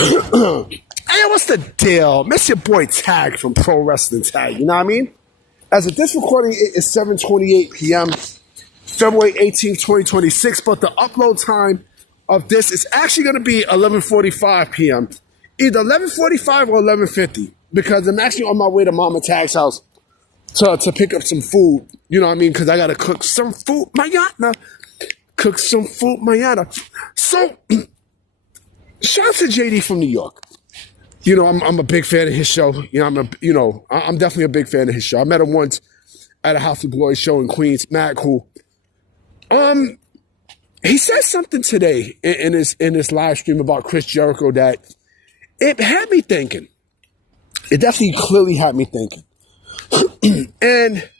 Hey, what's the deal? Miss your boy Tag from Pro Wrestling Tag, you know what I mean? As of this recording, it is 7:28 p.m., February 18th, 2026, but the upload time of this is actually going to be 11:45 p.m., either 11:45 or 11:50, because I'm actually on my way to Mama Tag's house to pick up some food, you know what I mean? Because I got to cook some food, mañana. Cook some food, mañana. So, shout out to JD from New York. You know, I'm a big fan of his show. I'm definitely a big fan of his show. I met him once at a House of Glory show in Queens. Mad cool. He said something today in his live stream about Chris Jericho that it had me thinking. It definitely clearly had me thinking. And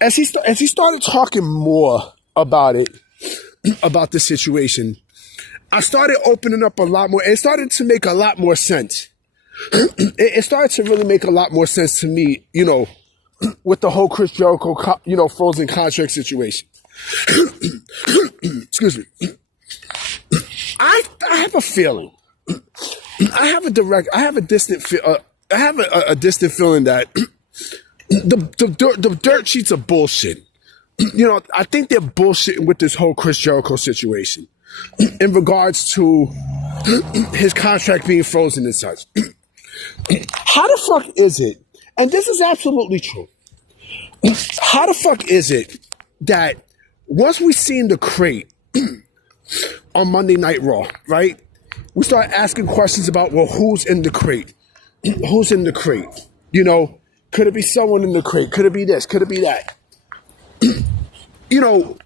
as he started talking more about it, about the situation, I started opening up a lot more. It started to make a lot more sense. It started to really make a lot more sense to me, you know, with the whole Chris Jericho, frozen contract situation. Excuse me. I have a feeling. I have a distant feeling that the dirt sheets are bullshit. You know, I think they're bullshitting with this whole Chris Jericho situation in regards to his contract being frozen and such. How the fuck is it, and this is absolutely true, how the fuck is it that once we seen the crate on Monday Night Raw, right, we start asking questions about, well, who's in the crate? Who's in the crate? You know, could it be someone in the crate? Could it be this? Could it be that? You know,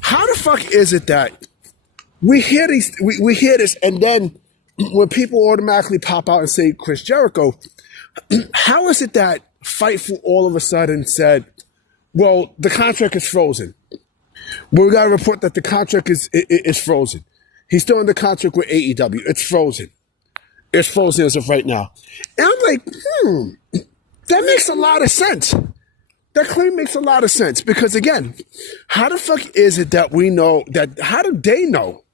how the fuck is it that we hear this, and then when people automatically pop out and say Chris Jericho, how is it that Fightful all of a sudden said, well, the contract is frozen? Well, we got to report that the contract is frozen. He's still in the contract with AEW. It's frozen. It's frozen as of right now. And I'm like, that makes a lot of sense. That claim makes a lot of sense because, again, how the fuck is it that we know that? How do they know?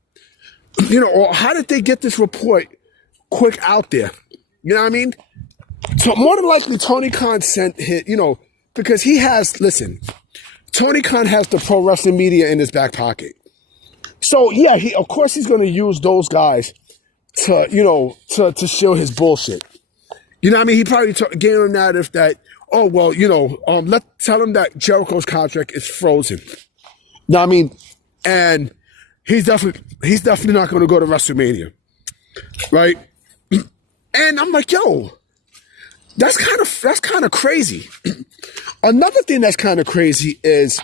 You know, or how did they get this report quick out there? You know what I mean? So more than likely, Tony Khan sent his, you know, because he has, listen, Tony Khan has the pro wrestling media in his back pocket. So yeah, of course he's going to use those guys to, you know, to show his bullshit. You know what I mean? He probably gave him a narrative that, oh, well, you know, tell him that Jericho's contract is frozen. You know what I mean? And he's definitely not going to go to WrestleMania, right? And I'm like, yo, that's kind of crazy. Another thing that's kind of crazy is,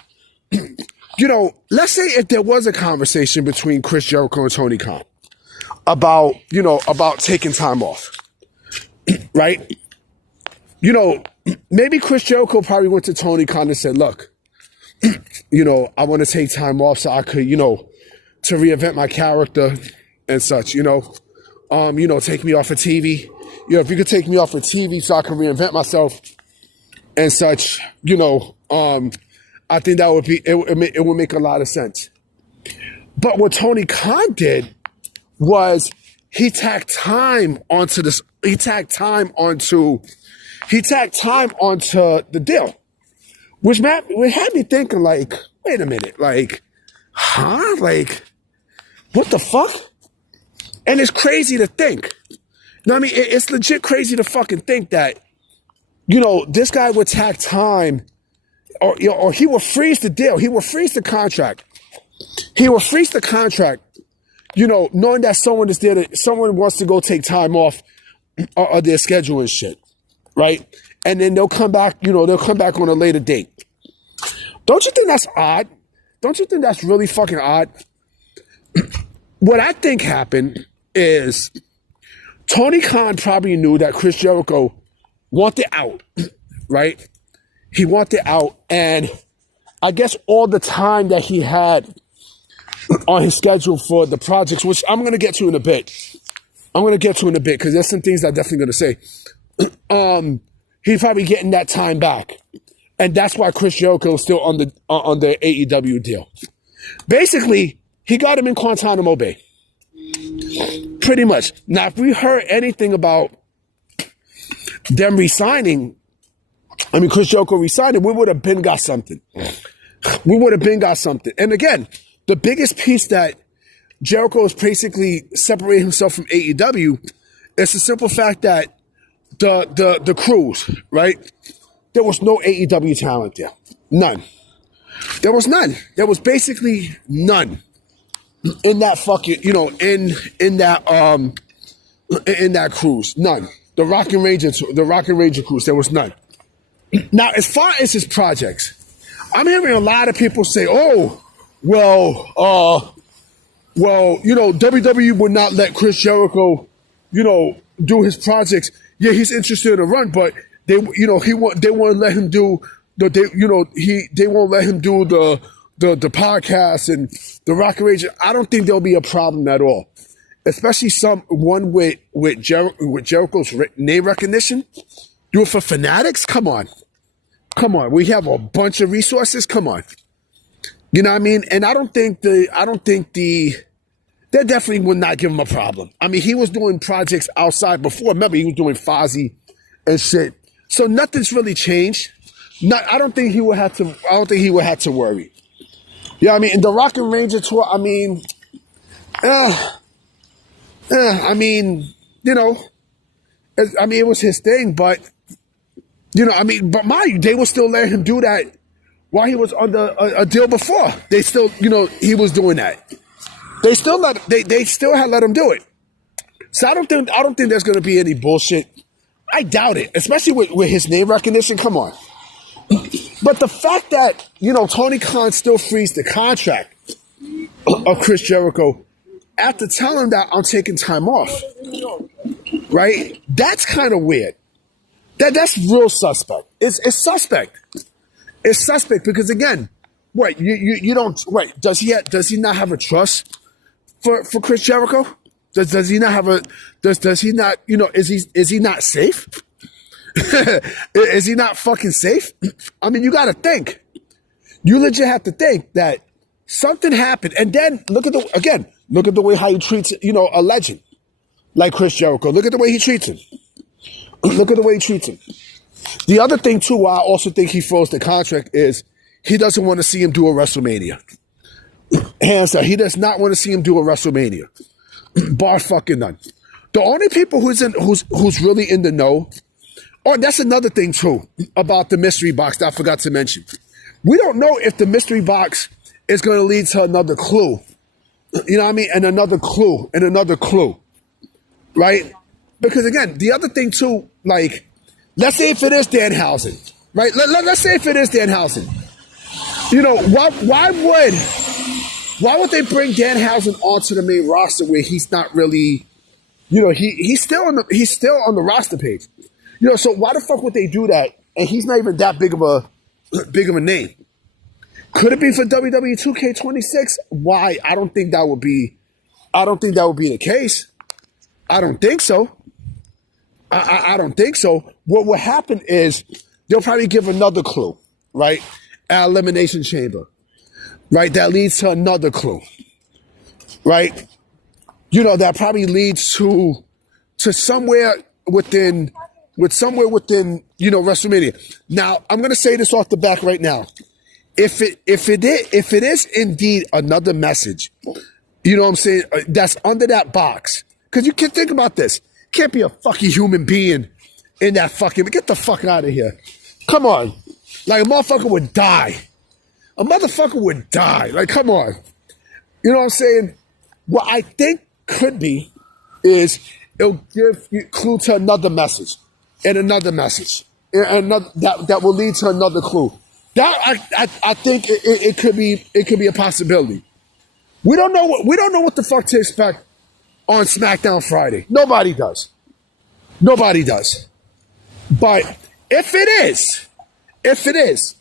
you know, let's say if there was a conversation between Chris Jericho and Tony Khan about taking time off, right? You know, maybe Chris Jericho probably went to Tony Khan and said, look, you know, I want to take time off so I could, you know, to reinvent my character and such, you know, take me off of TV. You know, if you could take me off of TV so I can reinvent myself and such, you know, I think that would be, it would make a lot of sense. But what Tony Khan did was he tacked time onto the deal, which had me thinking, like, wait a minute, like, huh? Like, what the fuck? And it's crazy to think. You know what I mean? It's legit crazy to fucking think that, you know, this guy would tack time, or he will freeze the deal. He will freeze the contract. He will freeze the contract, you know, knowing that someone wants to go take time off or their schedule and shit, right? And then they'll come back, you know, on a later date. Don't you think that's odd? Don't you think that's really fucking odd? What I think happened is Tony Khan probably knew that Chris Jericho wanted out, right? He wanted out, and I guess all the time that he had on his schedule for the projects, which I'm going to get to in a bit. Because there's some things I'm definitely going to say. He's probably getting that time back. And that's why Chris Jericho is still on the AEW deal. Basically, he got him in Guantanamo Bay. Pretty much. Now, if we heard anything about them resigning, Chris Jericho resigning, we would have been got something. We would have been got something. And again, the biggest piece that Jericho is basically separating himself from AEW is the simple fact that the crews, right? There was no AEW talent there. None. There was none. There was basically none in that fucking, in that cruise. None. The Rock and Ranger cruise, there was none. Now, as far as his projects, I'm hearing a lot of people say, WWE would not let Chris Jericho, do his projects. Yeah, he's interested in a run, but they won't let him do they won't let him do the podcast and the Rock and Ranger. I don't think there'll be a problem at all, especially one with Jericho's name recognition. Do it for fanatics? Come on. We have a bunch of resources. Come on. You know what I mean? And I don't think they definitely would not give him a problem. He was doing projects outside before. Remember, he was doing Fozzy and shit. So nothing's really changed. I don't think he would have to worry. Yeah, and the Rock and Ranger tour, it was his thing, but but mind you, they would still let him do that while he was under a deal before. They still, he was doing that. They still had let him do it. So I don't think there's going to be any bullshit. I doubt it, especially with his name recognition. Come on. But the fact that, Tony Khan still frees the contract of Chris Jericho after telling him that I'm taking time off, right? That's kind of weird. That's real suspect. It's suspect. It's suspect because again, you don't does he not have a trust for Chris Jericho? Does he not have a does he not is he not safe? Is he not fucking safe? You got to think. You legit have to think that something happened, and then look at the way how he treats a legend like Chris Jericho. Look at the way he treats him. Look at the way he treats him. The other thing too, why I also think he froze the contract is he doesn't want to see him do a WrestleMania. Hands down, he does not want to see him do a WrestleMania. Bar fucking none. The only people who's really in the know. Oh, that's another thing too about the mystery box that I forgot to mention. We don't know if the mystery box is going to lead to another clue. You know what I mean? And another clue, and another clue. Right? Because again, the other thing too, like, let's say if it is Danhausen, right? Let's say if it is Danhausen. Why would they bring Danhausen onto the main roster where he's not really, he's still on the roster page. So why the fuck would they do that? And he's not even that big of a name. Could it be for WWE 2K26? Why? I don't think that would be the case. I don't think so. I don't think so. What will happen is they'll probably give another clue, right? At Elimination Chamber, right? That leads to another clue, right? That probably leads to somewhere within WrestleMania. Now, I'm going to say this off the back right now. If it is indeed another message, what I'm saying, that's under that box. Because you can think about this. Can't be a fucking human being in that fucking, get the fuck out of here. Come on. Like a motherfucker would die. Like, come on. You know what I'm saying? What I think could be is it'll give you clue to another message. And another message. And that will lead to another clue. That I think it could be a possibility. We don't know what the fuck to expect on SmackDown Friday. Nobody does. But if it is,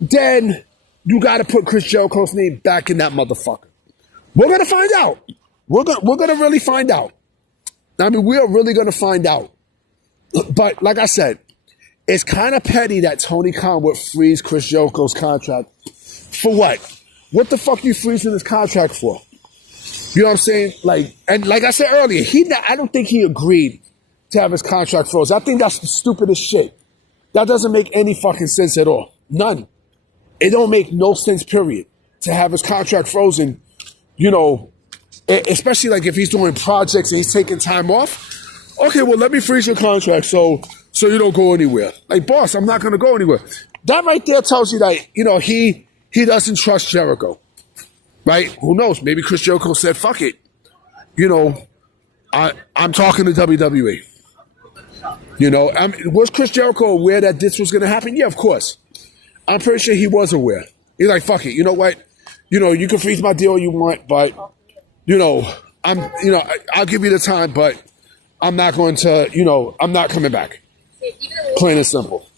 then you got to put Chris Jericho's name back in that motherfucker. We're gonna find out. We're gonna really find out. We are really gonna find out. But like I said, it's kind of petty that Tony Khan would freeze Chris Jericho's contract. For what? What the fuck you freezing his contract for? You know what I'm saying? And like I said earlier, I don't think he agreed to have his contract froze. I think that's the stupidest shit. That doesn't make any fucking sense at all. None. It don't make no sense, period, to have his contract frozen, especially like if he's doing projects and he's taking time off. Okay, well, let me freeze your contract so you don't go anywhere. Like, boss, I'm not going to go anywhere. That right there tells you that, he doesn't trust Jericho. Right? Who knows? Maybe Chris Jericho said, fuck it. I'm talking to WWE. Was Chris Jericho aware that this was going to happen? Yeah, of course. I'm pretty sure he was aware. He's like, fuck it. You know what? You can freeze my deal all you want, but, I'll give you the time, but I'm not going to, I'm not coming back. Plain and simple.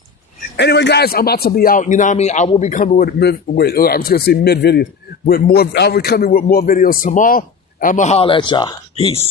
Anyway, guys, I'm about to be out. You know what I mean? I will be coming with I was going to say mid videos. I'll be coming with more videos tomorrow. I'm going to holler at y'all. Peace.